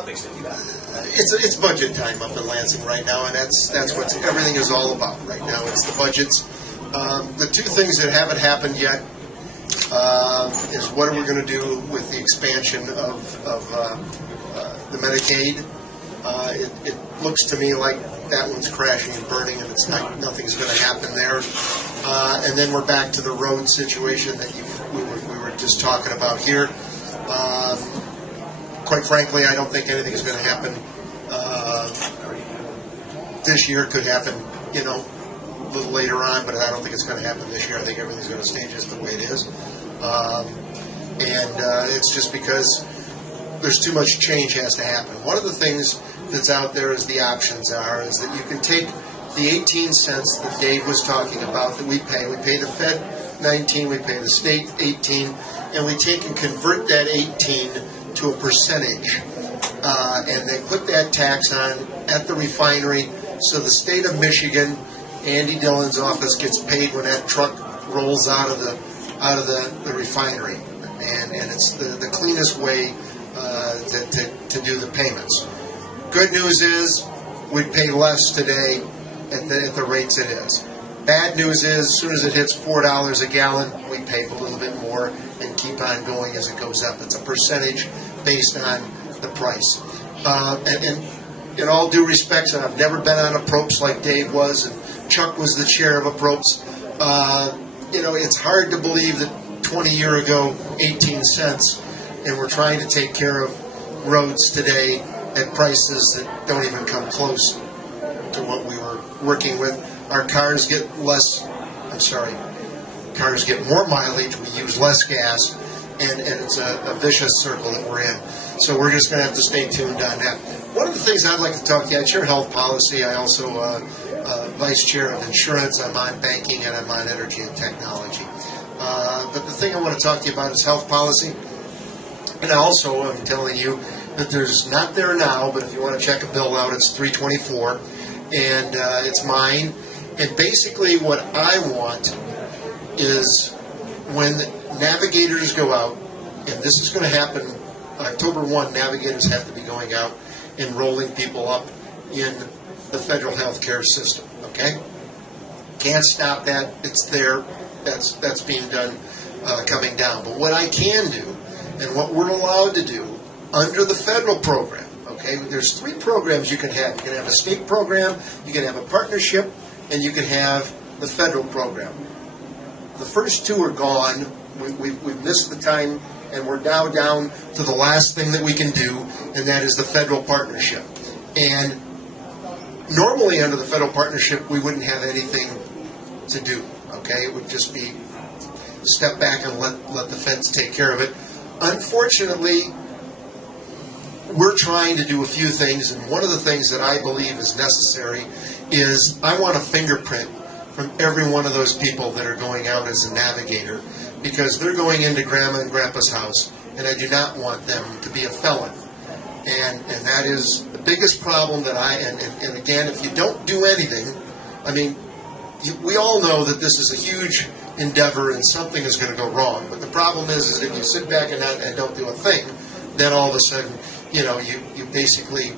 topics that you got? It's budget time up in Lansing right now, and that's what everything is all about right now. It's the budgets. The two things that haven't happened yet is what are we going to do with the expansion of the Medicaid. It looks to me like that one's crashing and burning, and nothing's going to happen there. And then we're back to the road situation that we were just talking about here. Quite frankly, I don't think anything is going to happen this year. It could happen, a little later on, but I don't think it's going to happen this year. I think everything's going to stay just the way it is. And it's just because there's too much change has to happen. One of the things that's out there is the options is that you can take the 18 cents that Dave was talking about that we pay. We pay the Fed 19, we pay the state 18, and we take and convert that 18 to a percentage. And they put that tax on at the refinery, so the state of Michigan, Andy Dillon's office, gets paid when that truck rolls out of the refinery. And it's the cleanest way to do the payments. Good news is we'd pay less today at the rates it is. Bad news is as soon as it hits $4 a gallon, we pay a little bit more and keep on going as it goes up. It's a percentage based on the price. And in all due respects, and I've never been on a PROPS like Dave was, and Chuck was the chair of a PROPS, it's hard to believe that 20 years ago, 18 cents, and we're trying to take care of roads today at prices that don't even come close to what we were working with. Our cars get cars get more mileage, we use less gas, and it's a vicious circle that we're in. So we're just going to have to stay tuned on that. One of the things I'd like to talk to you, I chair health policy. I also vice chair of insurance. I'm on banking, and I'm on energy and technology. But the thing I want to talk to you about is health policy. And also, I'm telling you that there's not there now, but if you want to check a bill out, it's 324, and it's mine. And basically what I want is when navigators go out, and this is going to happen October 1, navigators have to be going out and rolling people up in the federal health care system, okay? Can't stop that. It's there. That's being done coming down. But what I can do, and what we're allowed to do under the federal program, okay, there's 3 programs you can have. You can have a state program, you can have a partnership, and you can have the federal program. The first 2 are gone. We've missed the time, and we're now down to the last thing that we can do, and that is the federal partnership. And normally under the federal partnership, we wouldn't have anything to do, okay? It would just be step back and let the feds take care of it. Unfortunately, we're trying to do a few things, and one of the things that I believe is necessary is I want a fingerprint from every one of those people that are going out as a navigator, because they're going into Grandma and Grandpa's house, and I do not want them to be a felon. And that is the biggest problem that and again, if you don't do anything, I mean, we all know that this is a huge endeavor and something is going to go wrong. But the problem is if you sit back and don't do a thing, then all of a sudden, you basically,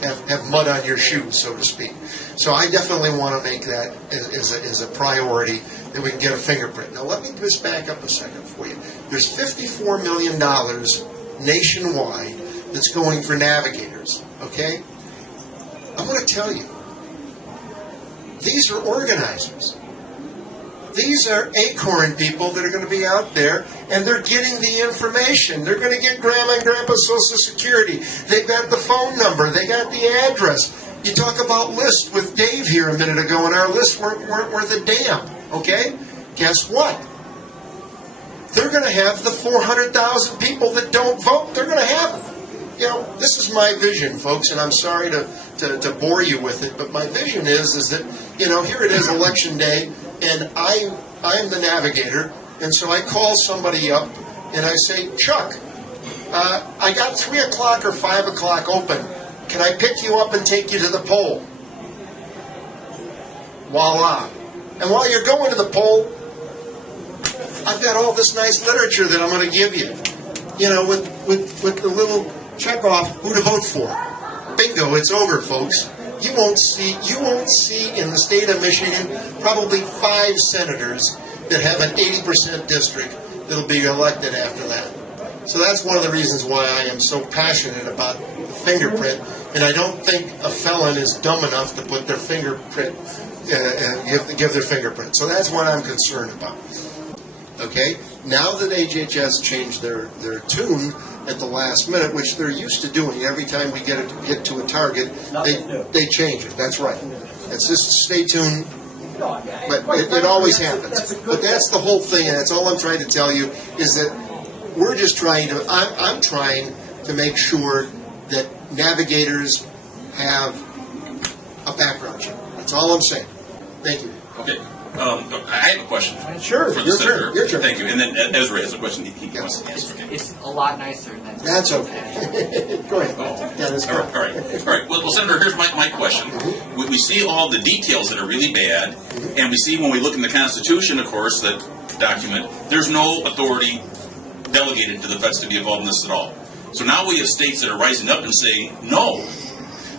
have mud on your shoes, so to speak. So I definitely want to make that as a priority, that we can get a fingerprint. Now let me just back up a second for you. There's $54 million nationwide that's going for navigators, okay? I'm going to tell you, these are organizers. These are acorn people that are going to be out there, and they're getting the information. They're going to get Grandma and Grandpa's Social Security. They've got the phone number. They got the address. You talk about lists with Dave here a minute ago, and our lists weren't worth a damn, okay? Guess what? They're going to have the 400,000 people that don't vote. They're going to have them. This is my vision, folks, and I'm sorry to bore you with it, but my vision is that, here it is, Election Day, and I'm the navigator, and so I call somebody up, and I say, Chuck, I got 3 o'clock or 5 o'clock open. Can I pick you up and take you to the poll? Voila. And while you're going to the poll, I've got all this nice literature that I'm going to give you. you know, with the little check off who to vote for. Bingo, it's over, folks. You won't see in the state of Michigan probably 5 senators that have an 80% district that'll be elected after that. So that's one of the reasons why I am so passionate about the fingerprint, and I don't think a felon is dumb enough to put their fingerprint, give their fingerprint. So that's what I'm concerned about. Okay, now that HHS changed their tune at the last minute, which they're used to doing every time we get to a target, they change it. That's right. It's just stay tuned, but it always happens. But that's the whole thing, and that's all I'm trying to tell you, is that we're just trying to, I'm trying to make sure that navigators have a background check. That's all I'm saying. Thank you. Okay. I have a question. Sure. For the senator. Your turn. Thank you. And then Ezra has a question he wants to ask. Okay. It's a lot nicer than... That's okay. Go ahead. Oh. Yeah, that's All right. Well, Senator, here's my question. We see all the details that are really bad, and we see when we look in the Constitution, of course, that document, there's no authority delegated to the feds to be involved in this at all. So now we have states that are rising up and saying, no.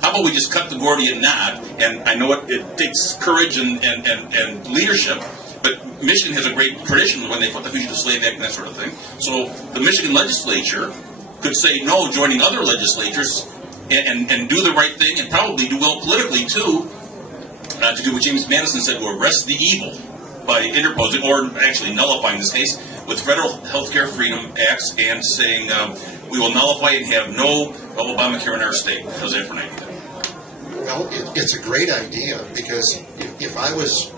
How about we just cut the Gordian knot? And I know it takes courage and leadership, but Michigan has a great tradition when they put the Fugitive Slave Act and that sort of thing. So the Michigan legislature could say no, joining other legislatures and do the right thing, and probably do well politically too, to do what James Madison said, to arrest the evil by interposing, or actually nullifying this case, with federal healthcare freedom acts and saying we will nullify and have no Obamacare in our state. How's that for an idea? Well, it's a great idea, because if I was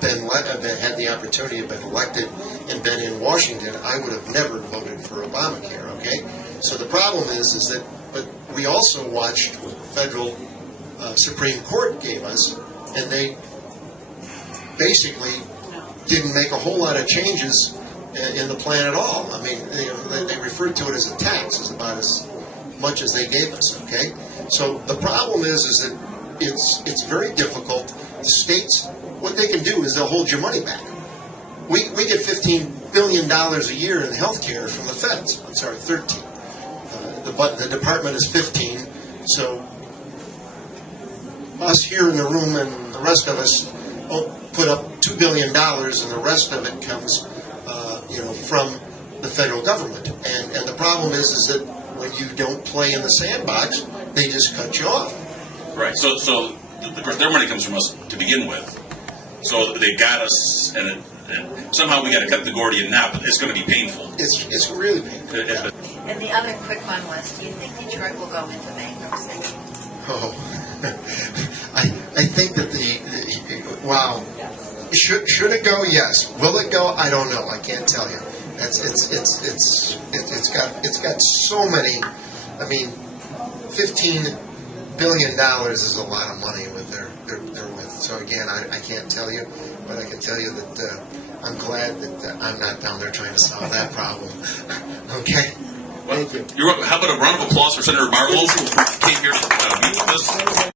had the opportunity to have been elected and been in Washington, I would have never voted for Obamacare. Okay, so the problem is that, but we also watched what the federal Supreme Court gave us, and they basically didn't make a whole lot of changes in the plan at all. I mean, they referred to it as a tax, as about as much as they gave us. Okay, so the problem is that it's very difficult. The states, what they can do is they'll hold your money back. We get $15 billion a year in health care from the feds. I'm sorry, 13. The department is 15. So us here in the room and the rest of us put up $2 billion, and the rest of it comes, from the federal government. And the problem is that when you don't play in the sandbox, they just cut you off. Right. So of course their money comes from us to begin with. So they got us, and somehow we got to cut the Gordian knot, but it's going to be painful. It's really painful. Yeah. And the other quick one was, do you think Detroit will go into bankruptcy? Oh, I think that wow. Should it go? Yes. Will it go? I don't know. I can't tell you. It's got so many. I mean, $15 billion is a lot of money with they're with. So again, I can't tell you, but I can tell you that I'm glad that I'm not down there trying to solve that problem. Okay. Well, Thank you. How about a round of applause for Senator Marleau, who came here to meet with us?